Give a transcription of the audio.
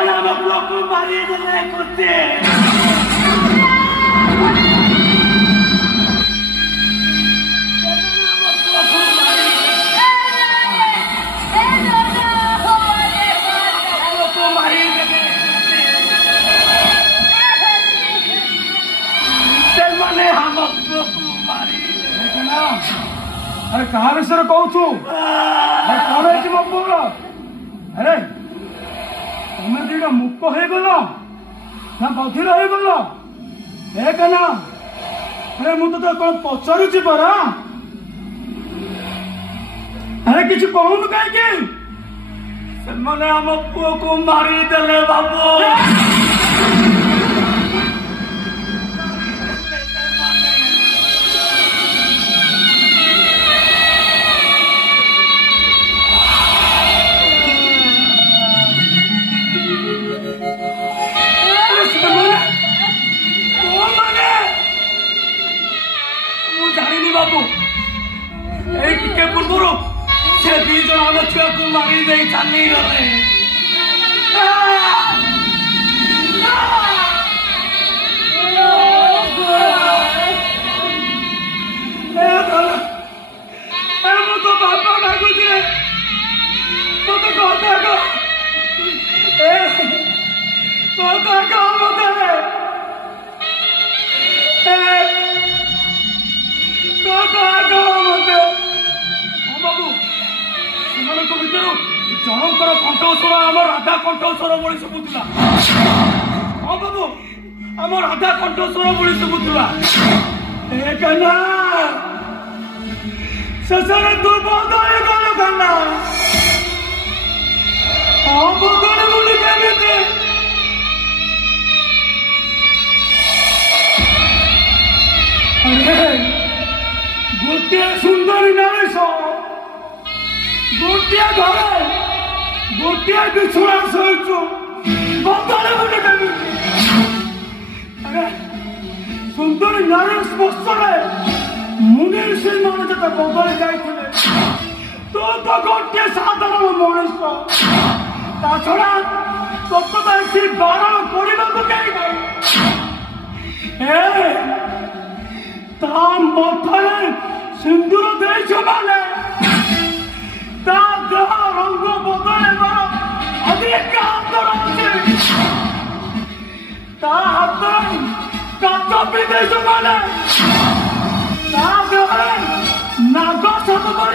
ସେମାନେ ଆମ ପୁଅକୁ ମାରିଦେଲେ କୃତି। ସେମାନେ ଆମ ପୁଅକୁ ମାରିଦେଲେ। अरे कहा विषय कहू कौन है मो पुअर अरे तुम्हें दीटा मुक हो गल ना बधिर हो गल देख ना अरे मुझे कौन पचारुची परा अरे किसी कहूनु कहीं ସେମାନେ ଆମ ପୁଅକୁ ମାରିଦେଲେ ବାବୁ। ଜାଣିନି ବାବୁ ଏଇ ଟିକେ ପୂର୍ବରୁ ସେ ଦି ଜଣ ଆମ ଛୁଆକୁ ମାରି ଦେଇ ଚାଲିଗଲେ। ମୁଁ ତ ବାପା ଡାକୁଛି ମତେ କଥା ବାବୁ ସେମାନଙ୍କ ଭିତରୁ ଜଣଙ୍କର କଣ୍ଠସ୍ୱର ଆମ ରାଧା କଣ୍ଠସ୍ୱର ଭଳି ଶୁଭୁଥିଲା। ହଁ ବାବୁ ଆମ ରାଧା କଣ୍ଠସ୍ୱର ଭଳି ଶୁଭୁଥିଲା। କାହ୍ନା ଶେଷରେ ତୁ ବଦଳି ଗଲୁ କାହ୍ନା। ହଁ ବଦଳି ବୋଲି କେମିତି गोटे सुंदरी नारेश गोटे घरे गोटे बिछुड़ा शोचु बदले अरे सुंदरी नारी स्पर्शे मुनि ऋषि मान जो बदली जाते तू तो गोटे साधारण मनुष्य ता छड़ा तत्व बारण करने ता मथरे सिंदूर देश माने ता देह रंग बदले अधिकार अच्छे ता हाथ काच विदेश माने ता देह नाग सब कर